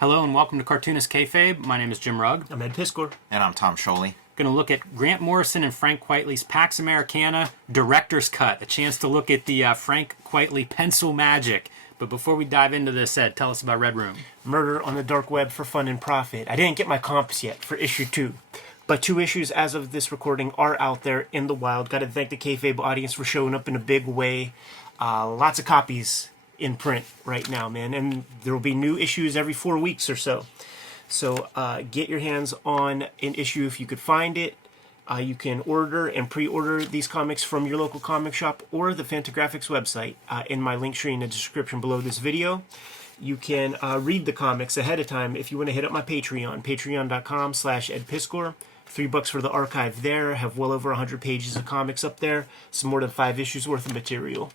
Hello and welcome to Cartoonist Kayfabe. My name is Jim Rugg. I'm Ed Piskor. And I'm Tom Scholey. Going to look at Grant Morrison and Frank Quitely's Pax Americana Director's Cut. A chance to look at the Frank Quitely pencil magic. But before we dive into this, Ed, tell us about Red Room. Murder on the dark web for fun and profit. I didn't get my comps yet for issue 2. But 2 issues as of this recording are out there in the wild. Got to thank the Kayfabe audience for showing up in a big way. Lots of copies in print right now, man. And there will be new issues every 4 weeks or so. So get your hands on an issue if you could find it. You can order and pre-order these comics from your local comic shop or the Fantagraphics website in my link tree in the description below this video. You can read the comics ahead of time if you want to hit up my Patreon, patreon.com/edpiskor. $3 for the archive there. Have well over 100 pages of comics up there. Some more than 5 issues worth of material.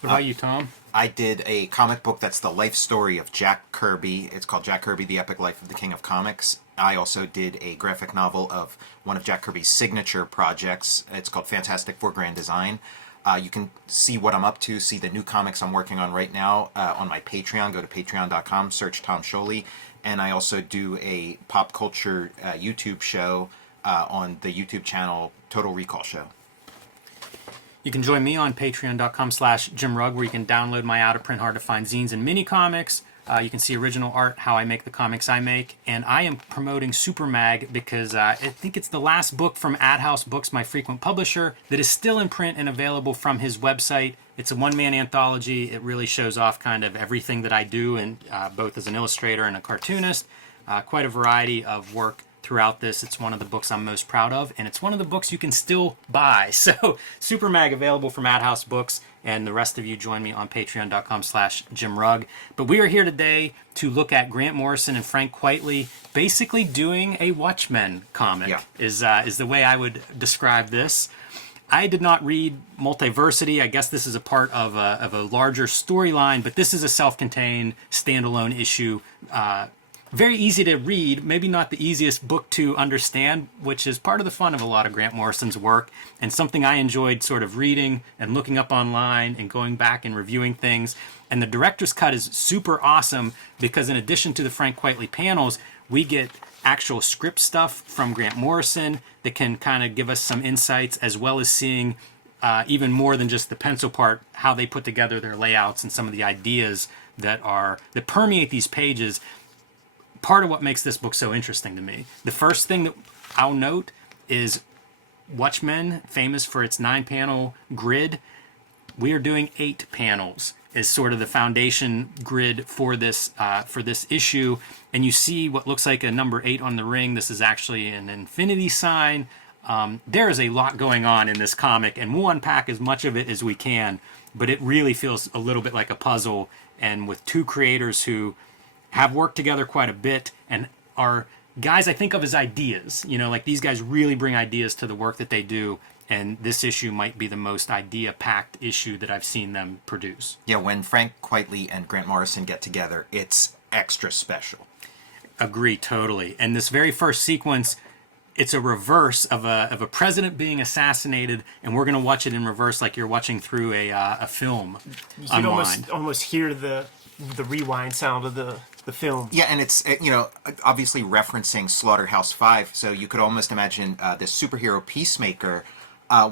What about you, Tom? I did a comic book that's the life story of Jack Kirby. It's called Jack Kirby, The Epic Life of the King of Comics. I also did a graphic novel of one of Jack Kirby's signature projects. It's called Fantastic Four Grand Design. You can see what I'm up to, see the new comics I'm working on right now on my Patreon. Go to patreon.com, search Tom Scholey. And I also do a pop culture YouTube show on the YouTube channel Total Recall Show. You can join me on patreon.com/Jim Rugg, where you can download my out-of-print, hard-to-find zines and mini-comics. You can see original art, how I make the comics I make. And I am promoting Super Mag because I think it's the last book from AdHouse Books, my frequent publisher, that is still in print and available from his website. It's a one-man anthology. It really shows off kind of everything that I do, and both as an illustrator and a cartoonist. Quite a variety of work throughout this. It's one of the books I'm most proud of, and it's one of the books you can still buy. So Super Mag available from AdHouse Books, and the rest of you join me on patreon.com/Jim Rugg. But we are here today to look at Grant Morrison and Frank Quitely basically doing a Watchmen comic, is the way I would describe this. I did not read Multiversity. I guess this is a part of a larger storyline, but this is a self-contained, standalone issue. Very easy to read, maybe not the easiest book to understand, which is part of the fun of a lot of Grant Morrison's work, and something I enjoyed sort of reading and looking up online and going back and reviewing things. And the director's cut is super awesome because in addition to the Frank Quitely panels, we get actual script stuff from Grant Morrison that can kind of give us some insights, as well as seeing even more than just the pencil part, how they put together their layouts and some of the ideas that permeate these pages. Part of what makes this book so interesting to me. The first thing that I'll note is Watchmen, famous for its 9-panel grid. We are doing 8 panels as sort of the foundation grid for this issue. And you see what looks like a number 8 on the ring. This is actually an infinity sign. There is a lot going on in this comic, and we'll unpack as much of it as we can. But it really feels a little bit like a puzzle, and with 2 creators who have worked together quite a bit and are guys I think of as ideas. You know, like these guys really bring ideas to the work that they do, and this issue might be the most idea-packed issue that I've seen them produce. Yeah, when Frank Quitely and Grant Morrison get together, it's extra special. Agree, totally. And this very first sequence, it's a reverse of a president being assassinated, and we're going to watch it in reverse like you're watching through a film. You can almost hear the rewind sound of the film. Yeah, and it's, obviously referencing Slaughterhouse-5, so you could almost imagine this superhero Peacemaker,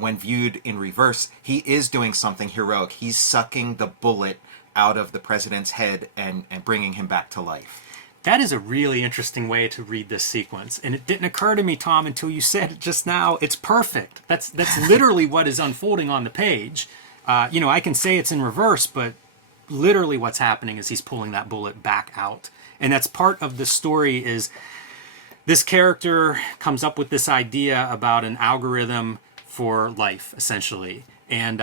when viewed in reverse, he is doing something heroic. He's sucking the bullet out of the president's head and bringing him back to life. That is a really interesting way to read this sequence, and it didn't occur to me, Tom, until you said it just now. It's perfect. That's literally what is unfolding on the page. I can say it's in reverse, but literally what's happening is he's pulling that bullet back out. And that's part of the story. Is this character comes up with this idea about an algorithm for life, essentially. And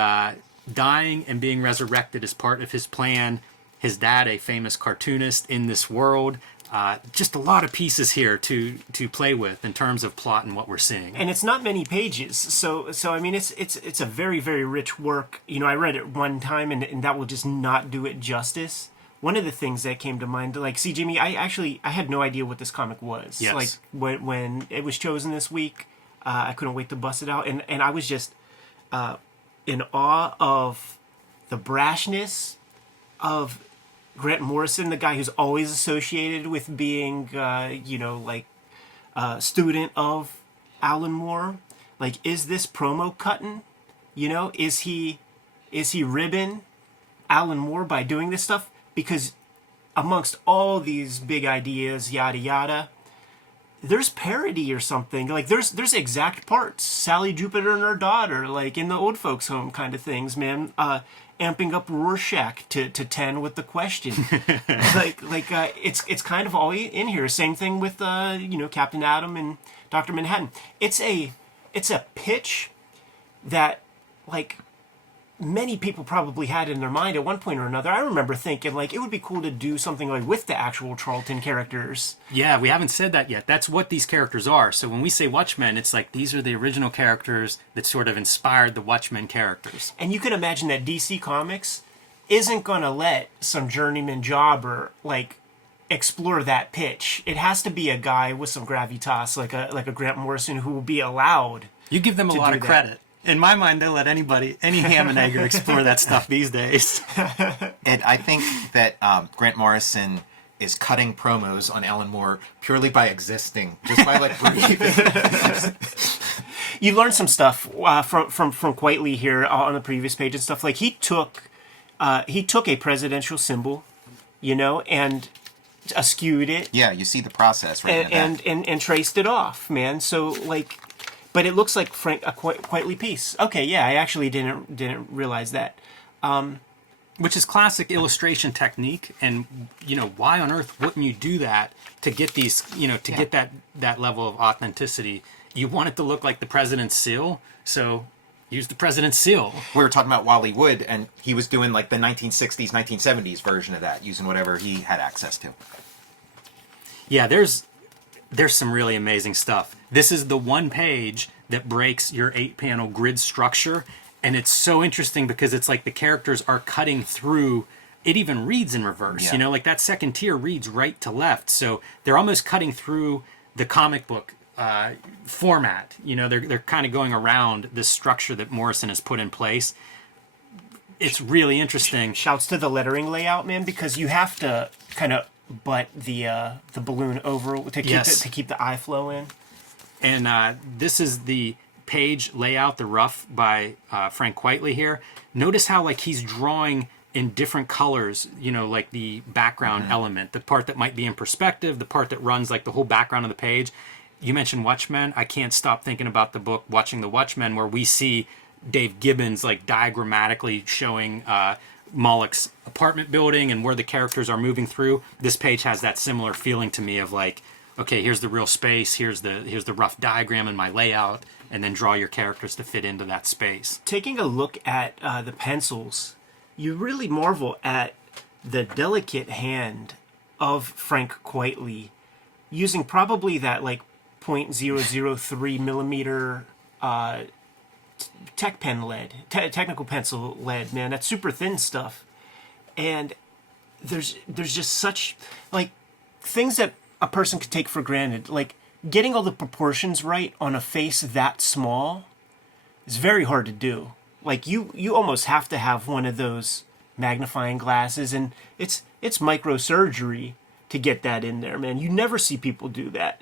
dying and being resurrected is part of his plan. His dad, a famous cartoonist in this world. Just a lot of pieces here to play with in terms of plot and what we're seeing. And it's not many pages, so I mean it's a very, very rich work. I read it one time, and that will just not do it justice. One of the things that came to mind, like, see, Jimmy, I had no idea what this comic was. Yes. Like when it was chosen this week, I couldn't wait to bust it out, and I was just in awe of the brashness of Grant Morrison, the guy who's always associated with being, student of Alan Moore. Like, is this promo cutting? Is he ribbing Alan Moore by doing this stuff? Because amongst all these big ideas, yada yada, there's parody or something. Like there's exact parts. Sally Jupiter and her daughter, like in the old folks' home kind of things, man. Amping up Rorschach to 10 with the question. It's kind of all in here. Same thing with Captain Atom and Dr. Manhattan. It's a pitch that like many people probably had in their mind at one point or another. I remember thinking like it would be cool to do something like with the actual Charlton characters. Yeah, we haven't said that yet. That's what these characters are. So when we say Watchmen, it's like these are the original characters that sort of inspired the Watchmen characters. And you can imagine that DC Comics isn't going to let some journeyman jobber like explore that pitch. It has to be a guy with some gravitas, like a Grant Morrison, who will be allowed. You give them a lot of credit. In my mind, they'll let any ham and egger explore that stuff these days. And I think that Grant Morrison is cutting promos on Alan Moore purely by existing, just by like breathing. You learn some stuff from Quitely here on the previous page and stuff. Like he took a presidential symbol, and skewed it. Yeah, you see the process right and traced it off, man. So like. But it looks like a Quitely piece. Okay, yeah, I actually didn't realize that. Which is classic illustration technique, and why on earth wouldn't you do that to get these, get that level of authenticity? You want it to look like the president's seal, so use the president's seal. We were talking about Wally Wood, and he was doing like the 1960s, 1970s version of that, using whatever he had access to. Yeah, there's some really amazing stuff. This is the one page that breaks your 8-panel grid structure, and it's so interesting because it's like the characters are cutting through. It even reads in reverse, like that second tier reads right to left, so they're almost cutting through the comic book format. They're kind of going around this structure that Morrison has put in place. It's really interesting. Shouts to the lettering layout, man, because you have to kind of butt the balloon over to keep the eye flow in. And this is the page layout, the rough by Frank Quitely here. Notice how like he's drawing in different colors, like the background element, the part that might be in perspective, the part that runs like the whole background of the page. You mentioned Watchmen. I can't stop thinking about the book Watching the Watchmen, where we see Dave Gibbons like diagrammatically showing Moloch's apartment building and where the characters are moving through. This page has that similar feeling to me of like, okay, here's the real space, here's the rough diagram and my layout, and then draw your characters to fit into that space. Taking a look at the pencils, you really marvel at the delicate hand of Frank Quitely, using probably that like 0.003 millimeter tech pen lead, technical pencil lead, man. That's super thin stuff, and there's just such like things that a person could take for granted, like getting all the proportions right on a face that small is very hard to do. Like you almost have to have one of those magnifying glasses, and it's microsurgery to get that in there, man. You never see people do that.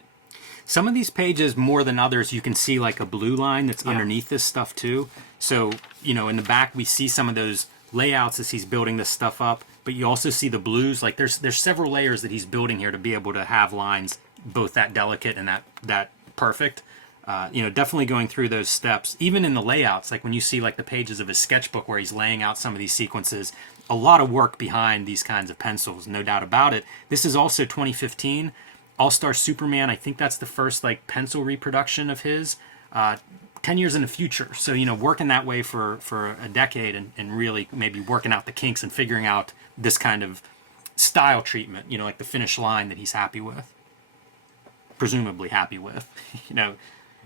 Some of these pages, more than others, you can see like a blue line that's underneath this stuff too. So, in the back we see some of those layouts as he's building this stuff up, but you also see the blues. Like there's several layers that he's building here to be able to have lines both that delicate and that perfect. Definitely going through those steps, even in the layouts, like when you see like the pages of his sketchbook where he's laying out some of these sequences, a lot of work behind these kinds of pencils, no doubt about it. This is also 2015. All-Star Superman, I think that's the first like pencil reproduction of his. 10 years in the future. So, working that way for a decade and really maybe working out the kinks and figuring out this kind of style treatment, like the finish line that he's happy with. Presumably happy with.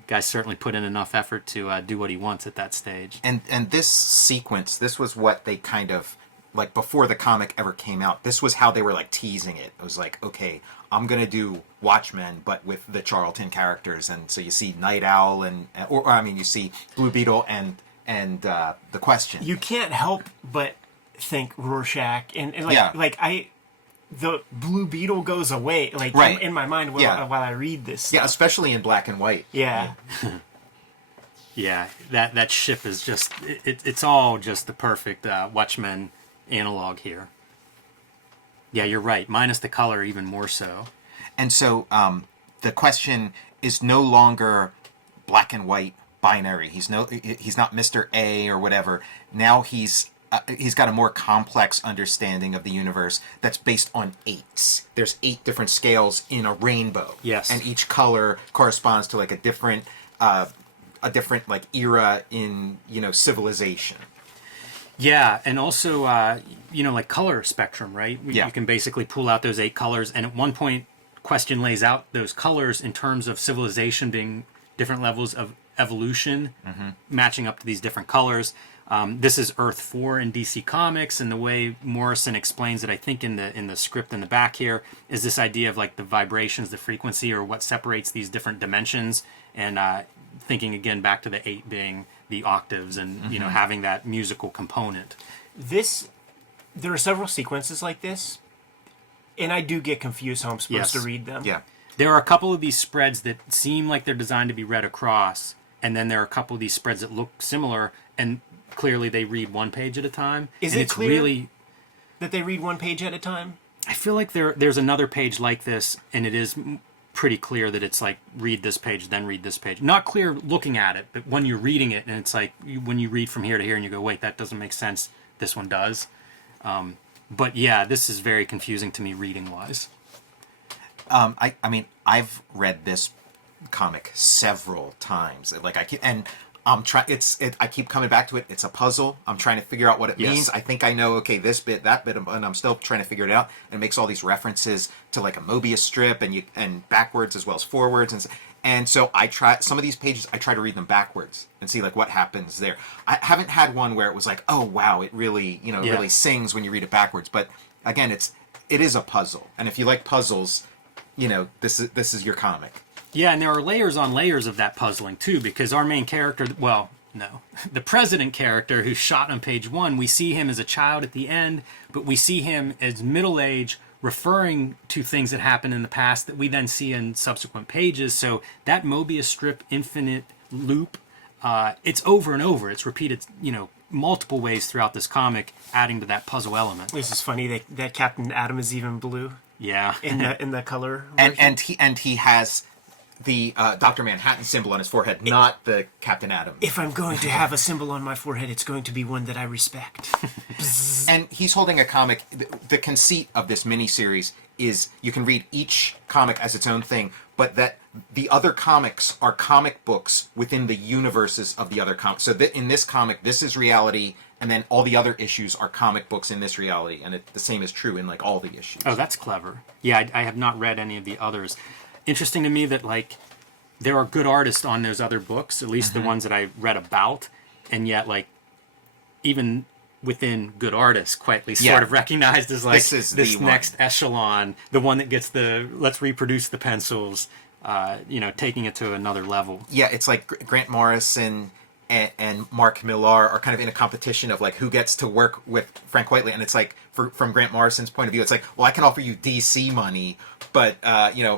Guys certainly put in enough effort to do what he wants at that stage. And this sequence, this was what they kind of, like before the comic ever came out, this was how they were like teasing it. It was like, okay, I'm going to do Watchmen, but with the Charlton characters. And so you see Night Owl you see Blue Beetle and the Question. You can't help but think Rorschach. And the Blue Beetle goes away, like Right. in my mind while, Yeah. while I read this. Yeah, Stuff. especially in black and white. Yeah. Yeah, that ship is just it's all just the perfect Watchmen analog here. Yeah, you're right. Minus the color, even more so. And so the question is no longer black and white binary. He's not Mr. A or whatever. Now he's got a more complex understanding of the universe that's based on eights. There's 8 different scales in a rainbow. Yes. And each color corresponds to like a different like era in civilization. Yeah, and also like color spectrum, right? Yeah. You can basically pull out those 8 colors, and at one point, question lays out those colors in terms of civilization being different levels of evolution, matching up to these different colors. This is Earth 4 in DC Comics, and the way Morrison explains it, I think in the script in the back here, is this idea of like the vibrations, the frequency, or what separates these different dimensions, and thinking again back to the 8 being the octaves, and having that musical component. There are several sequences like this, and I do get confused how I'm supposed to read them. Yeah. There are a couple of these spreads that seem like they're designed to be read across, and then there are a couple of these spreads that look similar, and clearly they read one page at a time. Is and it it's clear really, that they read one page at a time? I feel like there's another page like this, and it is pretty clear that it's like read this page, then read this page. Not clear looking at it, but when you're reading it, and it's like when you read from here to here, and you go, wait, that doesn't make sense. This one does. But yeah, this is very confusing to me reading wise. I mean, I've read this comic several times. Like I keep coming back to it. It's a puzzle. I'm trying to figure out what it means. I think I know. Okay, this bit, that bit, and I'm still trying to figure it out. And it makes all these references to like a mobius strip, and backwards as well as forwards, and so I try some of these pages. I try to read them backwards and see like what happens there. I haven't had one where it was like, oh wow, it really really sings when you read it backwards. But again, it is a puzzle, and if you like puzzles, this is your comic. Yeah, and there are layers on layers of that puzzling too, because our main character, the president character who's shot on page 1, we see him as a child at the end, but we see him as middle-aged, referring to things that happened in the past that we then see in subsequent pages. So that Mobius strip infinite loop, it's over and over. It's repeated, multiple ways throughout this comic, adding to that puzzle element. This is funny that Captain Atom is even blue. Yeah, in the color version. and he has the Dr. Manhattan symbol on his forehead, not the Captain Atom. If I'm going to have a symbol on my forehead, it's going to be one that I respect. And he's holding a comic. The conceit of this miniseries is you can read each comic as its own thing, but that the other comics are comic books within the universes of the other comics. So in this comic, this is reality, and then all the other issues are comic books in this reality, and the same is true in like all the issues. Oh, that's clever. Yeah, I have not read any of the others. Interesting to me that like there are good artists on those other books, at least the ones that I read about, and yet like even within good artists, quietly sort of recognized as like this next echelon, the one that gets the let's reproduce the pencils, taking it to another level. Yeah, it's like Grant Morrison and Mark Millar are kind of in a competition of like who gets to work with Frank Whiteley, and it's like from Grant Morrison's point of view, it's like, well, I can offer you DC money, but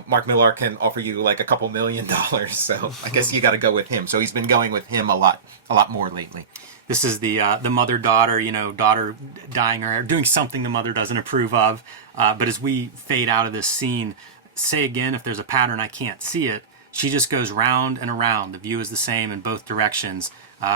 Mark Millar can offer you like a couple $1 million, so I guess you got to go with him. So he's been going with him a lot more lately. This is the mother-daughter, daughter dyeing her hair, doing something the mother doesn't approve of. But as we fade out of this scene, say again, if there's a pattern, I can't see it. She just goes round and around. The view is the same in both directions.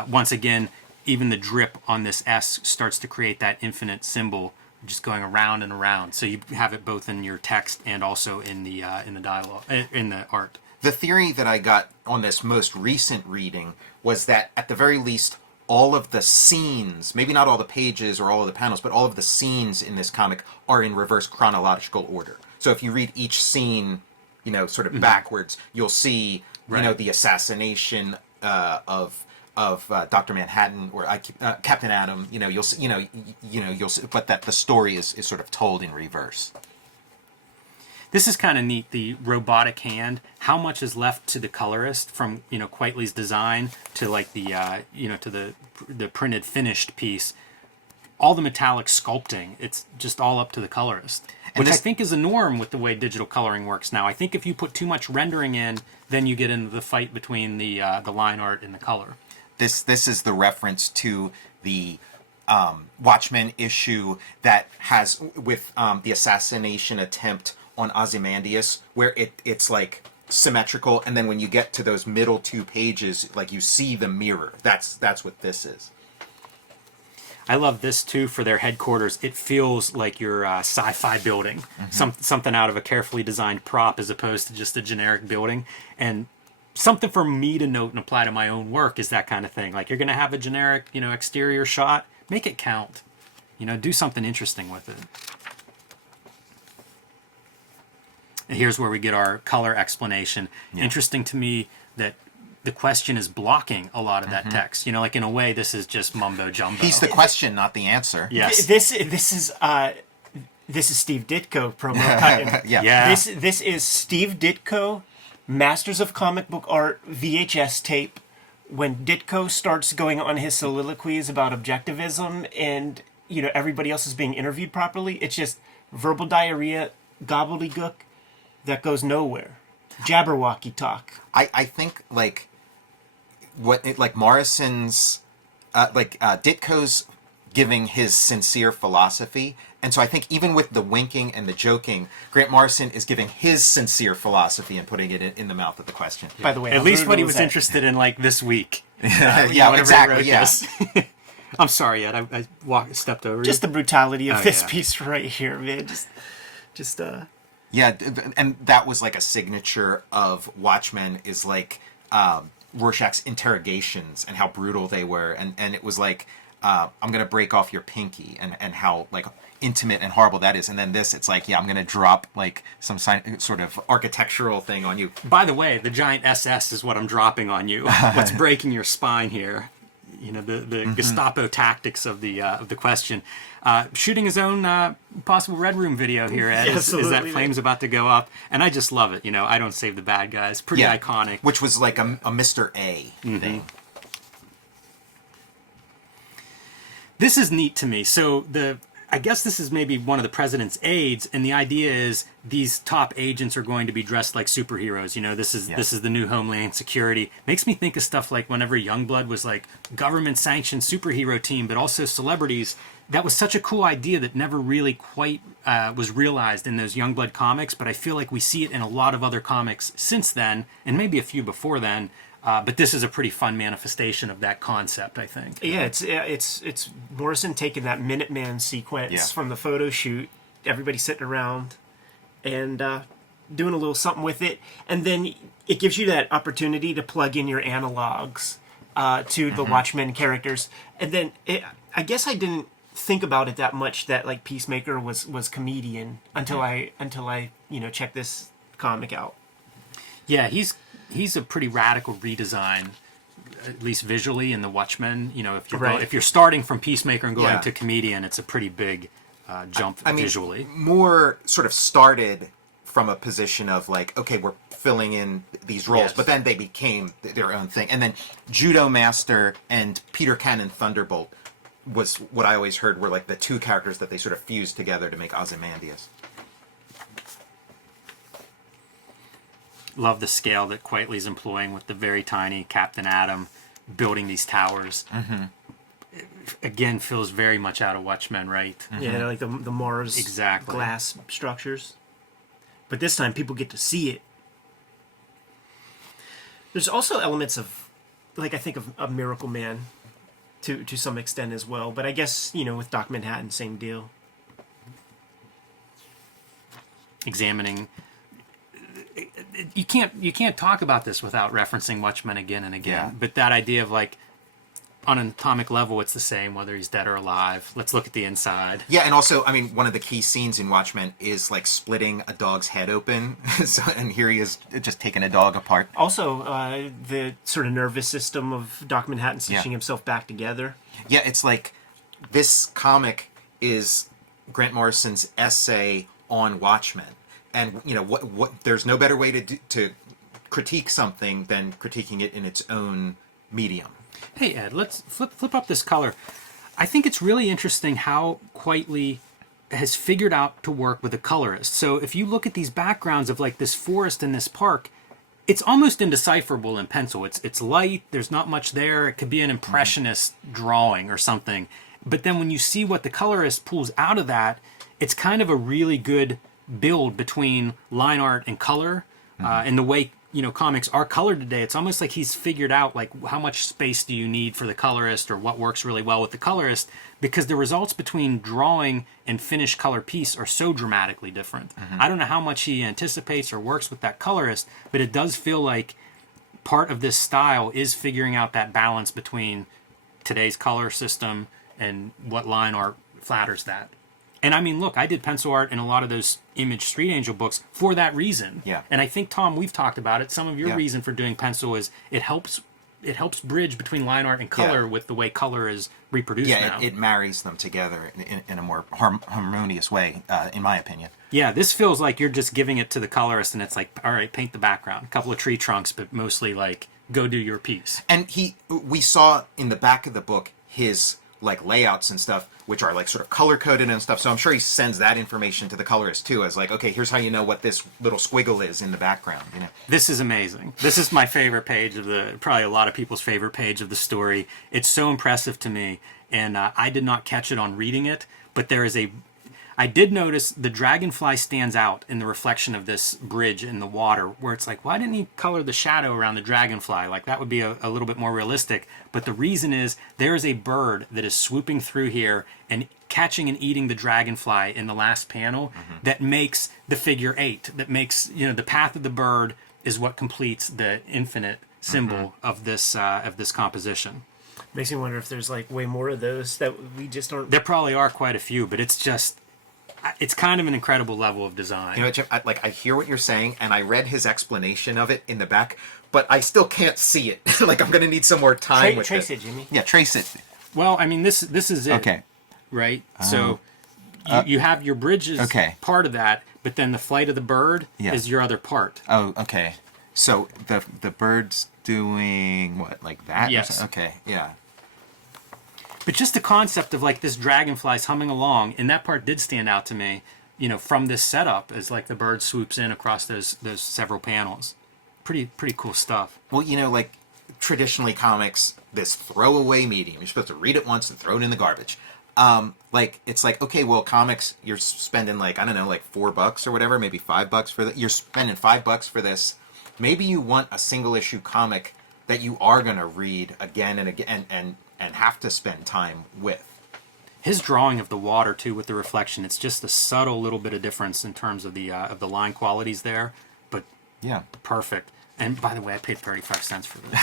Once again, even the drip on this S starts to create that infinite symbol, just going around and around. So you have it both in your text and also in the dialogue, in the art. The theory that I got on this most recent reading was that at the very least, all of the scenes, maybe not all the pages or all of the panels, but all of the scenes in this comic are in reverse chronological order. So if you read each scene, sort of backwards, you'll see, the assassination of Dr. Manhattan or Captain Atom. You'll see, you'll see, but that the story is sort of told in reverse. This is kind of neat, the robotic hand. How much is left to the colorist from, Quitely's design to like the, to the printed finished piece? all the metallic sculpting, it's just all up to the colorist. Which I think is a norm with the way digital coloring works now. I think if you put too much rendering in, then you get into the fight between the line art and the color. This is the reference to the Watchmen issue that has with the assassination attempt on Ozymandias, where it's like symmetrical, and then when you get to those middle 2 pages, like you see the mirror. That's what this is. I love this too for their headquarters. It feels like your sci-fi building, something out of a carefully designed prop as opposed to just a generic building. And something for me to note and apply to my own work is that kind of thing. Like, you're going to have a generic, exterior shot, make it count. Do something interesting with it. And here's where we get our color explanation. Yeah. Interesting to me that the question is blocking a lot of that text. Like, in a way, this is just mumbo jumbo. He's the question, not the answer. Yes. This is Steve Ditko promo cut. Yeah. This is Steve Ditko, Masters of Comic Book Art VHS tape. When Ditko starts going on his soliloquies about objectivism and everybody else is being interviewed properly, it's just verbal diarrhea, gobbledygook that goes nowhere. Jabberwocky talk. I think Morrison's Ditko's giving his sincere philosophy, and so I think even with the winking and the joking, Grant Morrison is giving his sincere philosophy and putting it in the mouth of the question. By the way, at least what he was interested in, this week. Yeah, exactly. Yeah. I'm sorry, Ed. I stepped over. Just the brutality of this piece right here, man. Just. Yeah, and that was like a signature of Watchmen, is Rorschach's interrogations and how brutal they were, and it was like, I'm gonna break off your pinky, and how intimate and horrible that is. And then this, it's like, I'm gonna drop some sort of architectural thing on you. By the way, the giant SS is what I'm dropping on you. What's breaking your spine here? The Gestapo tactics of the question. Shooting his own possible Red Room video here, Ed, as that flame's about to go up. And I just love it. I don't save the bad guys. Pretty iconic. Which was like a Mr. A thing. This is neat to me. So I guess this is maybe one of the president's aides, and the idea is these top agents are going to be dressed like superheroes. This is the new Homeland Security. Makes me think of stuff like whenever Youngblood was government-sanctioned superhero team, but also celebrities. That was such a cool idea that never really quite was realized in those Youngblood comics, but I feel like we see it in a lot of other comics since then, and maybe a few before then. But this is a pretty fun manifestation of that concept, I think. Yeah, it's Morrison taking that Minuteman sequence from the photo shoot, everybody sitting around, and doing a little something with it, and then it gives you that opportunity to plug in your analogs to the Watchmen characters, and then I guess I didn't think about it that much that Peacemaker was comedian until I checked this comic out. Yeah, he's a pretty radical redesign, at least visually, in the Watchmen. If you're starting from Peacemaker and going to comedian, it's a pretty big jump visually. More sort of started from a position of okay, we're filling in these roles, but then they became their own thing. And then Judo Master and Peter Cannon Thunderbolt was what I always heard were the two characters that they sort of fused together to make Ozymandias. Love the scale that Quitely's employing with the very tiny Captain Atom building these towers. Again, feels very much out of Watchmen, right? Yeah, like the Mars glass structures. But this time people get to see it. There's also elements of, I think of Miracle Man to some extent as well. But I guess, with Doc Manhattan, same deal. Examining... You can't talk about this without referencing Watchmen again and again. Yeah. But that idea of on an atomic level, it's the same whether he's dead or alive. Let's look at the inside. Yeah, and also, one of the key scenes in Watchmen is splitting a dog's head open. And here he is just taking a dog apart. Also, the sort of nervous system of Doc Manhattan stitching himself back together. Yeah, it's this comic is Grant Morrison's essay on Watchmen. And what there's no better way to critique something than critiquing it in its own medium. Hey Ed, let's flip up this color. I think it's really interesting how Quitely has figured out to work with a colorist. So if you look at these backgrounds of like this forest and this park, it's almost indecipherable in pencil. It's light, there's not much there. It could be an impressionist drawing or something. But then when you see what the colorist pulls out of that, it's kind of a really good build between line art and color. And the way, comics are colored today, it's almost like he's figured out like how much space do you need for the colorist or what works really well with the colorist, because the results between drawing and finished color piece are so dramatically different. I don't know how much he anticipates or works with that colorist, but it does feel like part of this style is figuring out that balance between today's color system and what line art flatters that. And I mean, look, I did pencil art in a lot of those Image Street Angel books for that reason. Yeah. And I think, Tom, we've talked about it. Some of your Yeah. reason for doing pencil is it helps bridge between line art and color Yeah. with the way color is reproduced now. It marries them together in a more harmonious way, in my opinion. Yeah, this feels like you're just giving it to the colorist and it's like, all right, paint the background. A couple of tree trunks, but mostly like, go do your piece. And we saw in the back of the book his like layouts and stuff, which are like sort of color coded and stuff. So I'm sure he sends that information to the colorist too, as like, okay, here's how you know what this little squiggle is in the background. This is amazing. This is my favorite page of probably a lot of people's favorite page of the story. It's so impressive to me, and I did not catch it on reading it, but I did notice the dragonfly stands out in the reflection of this bridge in the water, where it's like, why didn't he color the shadow around the dragonfly? Like, that would be a little bit more realistic. But the reason is there is a bird that is swooping through here and catching and eating the dragonfly in the last panel that makes the figure 8, that makes, the path of the bird is what completes the infinite symbol of this composition. Makes me wonder if there's like way more of those that we just don't. There probably are quite a few, but it's kind of an incredible level of design. Jim, I hear what you're saying, and I read his explanation of it in the back, but I still can't see it. Like, I'm going to need some more time with Trace it, Jimmy. Yeah, trace it. Well, I mean, this is it. Okay. Right? So you have your bridges part of that, but then the flight of the bird is your other part. Oh, okay. So the bird's doing what, like that? Yes. Okay, yeah. But just the concept of like this dragonfly's humming along, and that part did stand out to me, from this setup as like the bird swoops in across those several panels. Pretty cool stuff. Well, like traditionally comics, this throwaway medium. You're supposed to read it once and throw it in the garbage. It's like, okay, well, comics, you're spending like, I don't know, like $4 or whatever, maybe $5 for that. You're spending $5 for this. Maybe you want a single issue comic that you are going to read again and again and have to spend time with. His drawing of the water too, with the reflection, it's just a subtle little bit of difference in terms of the line qualities there, but yeah, perfect. And by the way, I paid 35 cents for this.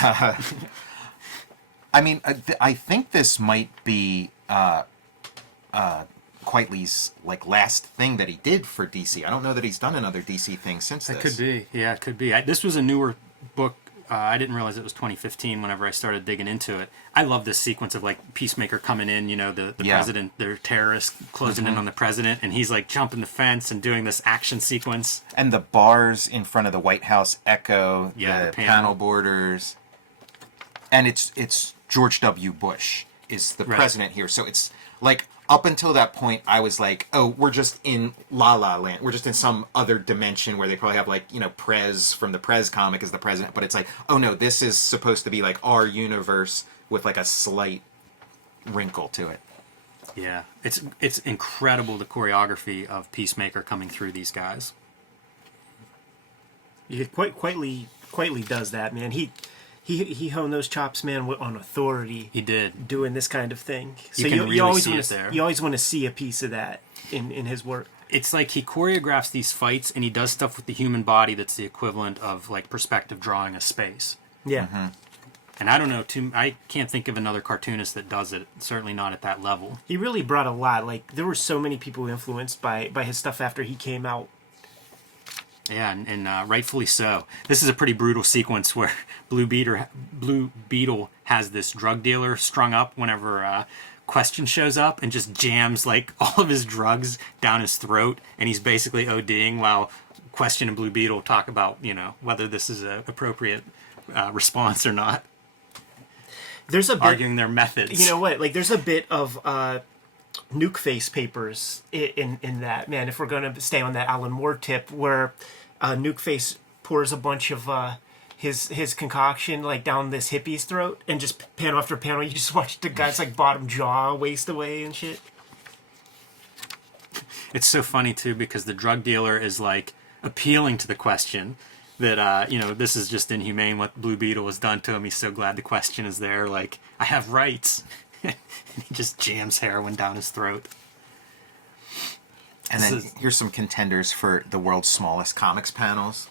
I mean, I think this might be Quitely's like last thing that he did for DC. I don't know that he's done another DC thing since this. It could be. Yeah, it could be. This was a newer book. I didn't realize it was 2015 whenever I started digging into it. I love this sequence of like Peacemaker coming in, the president, they're terrorists closing in on the president, and he's like jumping the fence and doing this action sequence. And the bars in front of the White House echo the panel borders. And it's George W. Bush is the president here. So it's like, up until that point, I was like, oh, we're just in La La Land. We're just in some other dimension where they probably have like, Prez from the Prez comic as the president. But it's like, oh no, this is supposed to be like our universe with like a slight wrinkle to it. Yeah, it's incredible, the choreography of Peacemaker coming through these guys. Yeah, Quitely does that, man. He honed those chops, man, on authority. He did. Doing this kind of thing. So you really always see want it there. You always want to see a piece of that in his work. It's like he choreographs these fights and he does stuff with the human body that's the equivalent of like perspective drawing a space. Yeah. Mm-hmm. And I don't know, I can't think of another cartoonist that does it. Certainly not at that level. He really brought a lot. Like, there were so many people influenced by his stuff after he came out. Yeah, and rightfully so. This is a pretty brutal sequence where Blue Beetle has this drug dealer strung up whenever Question shows up and just jams like all of his drugs down his throat, and he's basically ODing while Question and Blue Beetle talk about, whether this is an appropriate response or not. There's a bit, arguing their methods. You know what? Like, there's a bit of nuke face papers in that, man. If we're gonna stay on that Alan Moore tip, where nuke face pours a bunch of his concoction like down this hippie's throat, and just panel after panel, you just watch the guy's like bottom jaw waste away and shit. It's so funny too because the drug dealer is like appealing to the question that this is just inhumane what Blue Beetle has done to him. He's so glad the question is there. Like, I have rights. He just jams heroin down his throat. And then here's some contenders for the world's smallest comics panels.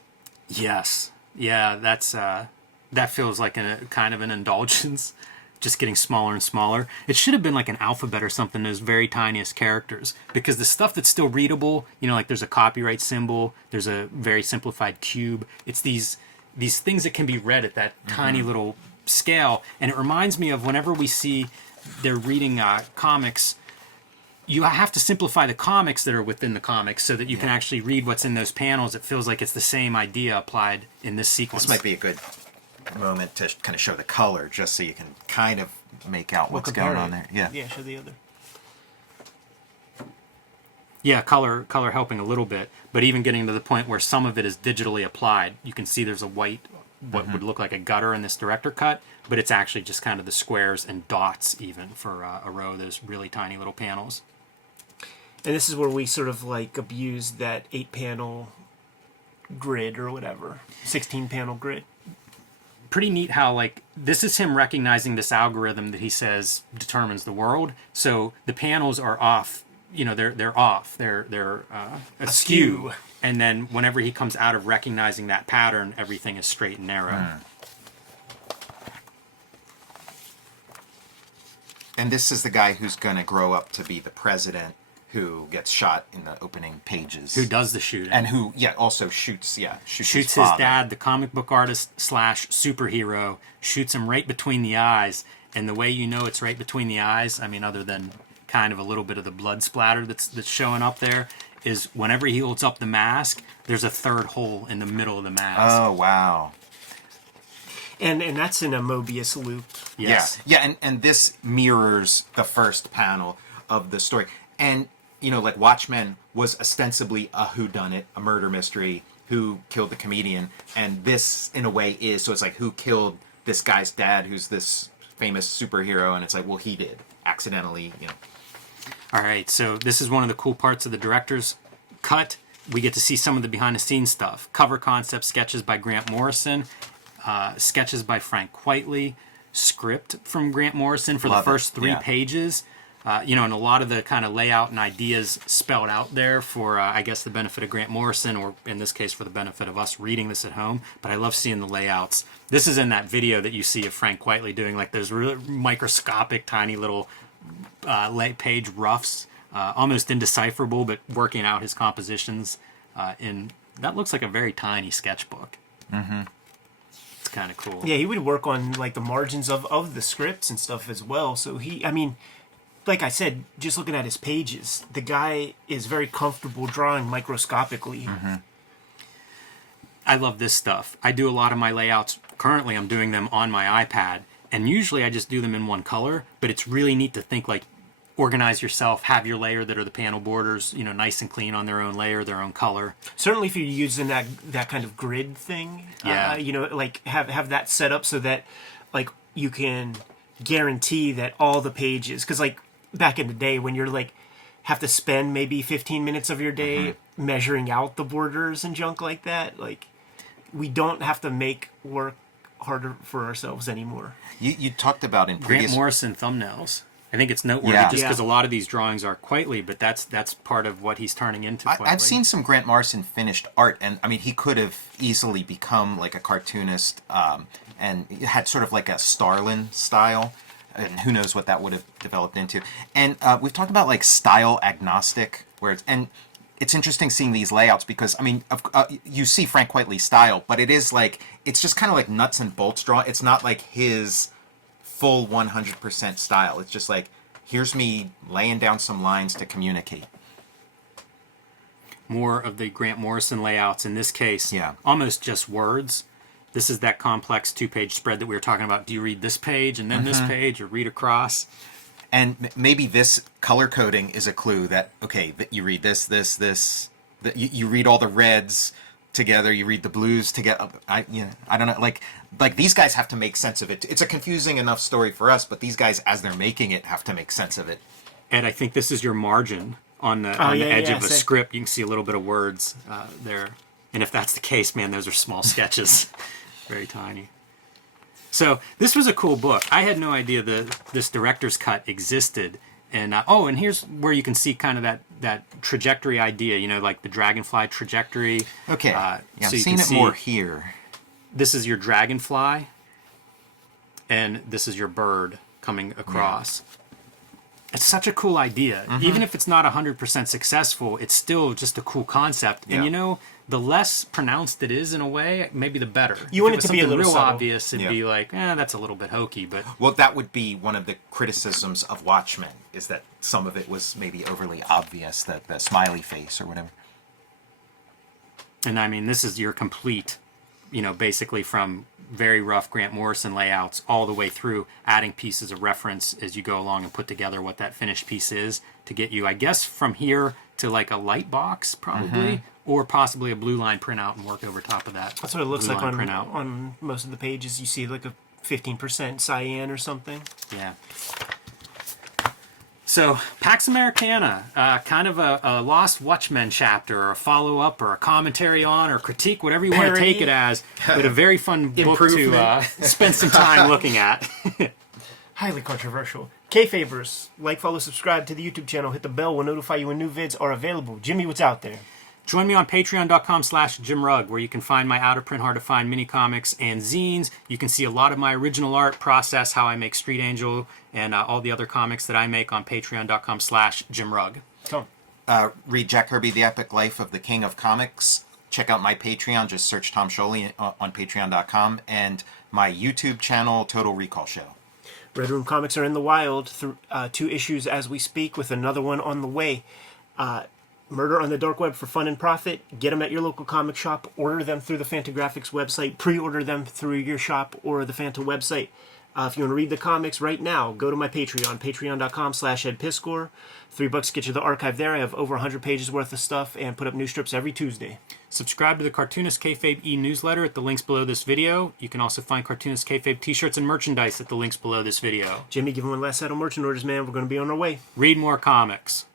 Yes. Yeah, that feels like a kind of an indulgence. Just getting smaller and smaller. It should have been like an alphabet or something, those very tiniest characters. Because the stuff that's still readable, like there's a copyright symbol, there's a very simplified cube. It's these things that can be read at that tiny little scale. And it reminds me of whenever we see they're reading comics, you have to simplify the comics that are within the comics so that you can actually read what's in those panels. It feels like it's the same idea applied in this sequence. This might be a good moment to kind of show the color, just so you can kind of make out what's going on there. Yeah, show the other. Yeah, color helping a little bit, but even getting to the point where some of it is digitally applied. You can see there's a white, what would look like a gutter in this director cut, but it's actually just kind of the squares and dots even for a row of those really tiny little panels. And this is where we sort of like abuse that 8-panel grid or whatever, 16-panel grid. Pretty neat how, like, this is him recognizing this algorithm that he says determines the world. So the panels are off. They're off. They're askew. And then whenever he comes out of recognizing that pattern, everything is straight and narrow. And this is the guy who's going to grow up to be the president, who gets shot in the opening pages. Who does the shooting. And who, also shoots his father. dad, the comic book artist / superhero, shoots him right between the eyes. And the way you know it's right between the eyes, I mean, other than kind of a little bit of the blood splatter that's showing up there, is whenever he holds up the mask, there's a third hole in the middle of the mask. Oh, wow. And that's in a Mobius loop. Yes. Yeah, and this mirrors the first panel of the story. And like Watchmen was ostensibly a whodunit, a murder mystery, who killed the comedian, and this, in a way, is. So it's like, who killed this guy's dad, who's this famous superhero, and it's like, well, he did, accidentally, All right, so this is one of the cool parts of the director's cut. We get to see some of the behind-the-scenes stuff. Cover concept sketches by Grant Morrison, sketches by Frank Quitely, script from Grant Morrison for the first 3 pages. And a lot of the kind of layout and ideas spelled out there for, I guess, the benefit of Grant Morrison, or in this case, for the benefit of us reading this at home. But I love seeing the layouts. This is in that video that you see of Frank Quitely doing like those really microscopic, tiny little page roughs, almost indecipherable, but working out his compositions. That looks like a very tiny sketchbook. Mm-hmm. It's kind of cool. Yeah, he would work on like the margins of the scripts and stuff as well. So like I said, just looking at his pages, the guy is very comfortable drawing microscopically. Mm-hmm. I love this stuff. I do a lot of my layouts. Currently, I'm doing them on my iPad, and usually I just do them in one color, but it's really neat to think, like, organize yourself, have your layer that are the panel borders, nice and clean on their own layer, their own color. Certainly if you're using that kind of grid thing, like have that set up so that, like, you can guarantee that all the pages, because, like, back in the day when you're like have to spend maybe 15 minutes of your day measuring out the borders and junk like that, like, we don't have to make work harder for ourselves anymore. You talked about in previous... Grant Morrison thumbnails. I think it's noteworthy just because a lot of these drawings are Quitely, but that's part of what he's turning into. I've seen some Grant Morrison finished art, and I mean, he could have easily become like a cartoonist, and had sort of like a Starlin style, and who knows what that would have developed into. And we've talked about like style agnostic, where it's interesting seeing these layouts because, I mean, you see Frank Quitely's style, but it's just kind of like nuts and bolts draw. It's not like his full 100% style. It's just like, here's me laying down some lines to communicate. More of the Grant Morrison layouts, in this case, Yeah. almost just words. This is that complex 2-page spread that we were talking about. Do you read this page and then this page, or read across? And maybe this color coding is a clue that, okay, that you read this, that you read all the reds together, you read the blues together. I don't know. Like these guys have to make sense of it. It's a confusing enough story for us, but these guys, as they're making it, have to make sense of it. And I think this is your margin on the edge of a script. You can see a little bit of words there. And if that's the case, man, those are small sketches. Very tiny. So this was a cool book. I had no idea that this director's cut existed. And and here's where you can see kind of that trajectory idea, you know, like the dragonfly trajectory. Okay, so I've seen it more here. This is your dragonfly, and this is your bird coming across. Yeah. It's such a cool idea. Even if it's not 100% successful, it's still just a cool concept. And you know, the less pronounced it is in a way, maybe the better. You want it to be a little real subtle. Obvious, it'd be like, that's a little bit hokey. But well, that would be one of the criticisms of Watchmen, is that some of it was maybe overly obvious, that the smiley face or whatever. And I mean, this is your complete, you know, basically from very rough Grant Morrison layouts all the way through, adding pieces of reference as you go along and put together what that finished piece is to get you, I guess, from here to like a light box probably, or possibly a blue line printout and work over top of that. That's what it looks like on most of the pages. You see like a 15% cyan or something. Yeah. So, Pax Americana, kind of a Lost Watchmen chapter, or a follow-up, or a commentary on, or critique, whatever you want to take it as, but a very fun book to spend some time looking at. Highly controversial. Kayfabers, like, follow, subscribe to the YouTube channel, hit the bell, will notify you when new vids are available. Jimmy, what's out there? Join me on patreon.com/JimRugg, where you can find my out-of-print, hard-to-find mini-comics and zines. You can see a lot of my original art process, how I make Street Angel, and all the other comics that I make on patreon.com/JimRugg. Tom. Read Jack Kirby, The Epic Life of the King of Comics. Check out my Patreon. Just search Tom Scholey on patreon.com. And my YouTube channel, Total Recall Show. Red Room Comics are in the wild. 2 issues as we speak, with another one on the way. Murder on the Dark Web for fun and profit. Get them at your local comic shop. Order them through the Fantagraphics website. Pre-order them through your shop or the Fanta website. If you want to read the comics right now, go to my Patreon, patreon.com/EdPiscor. $3 get you the archive there. I have over 100 pages worth of stuff and put up new strips every Tuesday. Subscribe to the Cartoonist Kayfabe e-newsletter at the links below this video. You can also find Cartoonist Kayfabe t-shirts and merchandise at the links below this video. Jimmy, give me one last set of merchant orders, man. We're going to be on our way. Read more comics.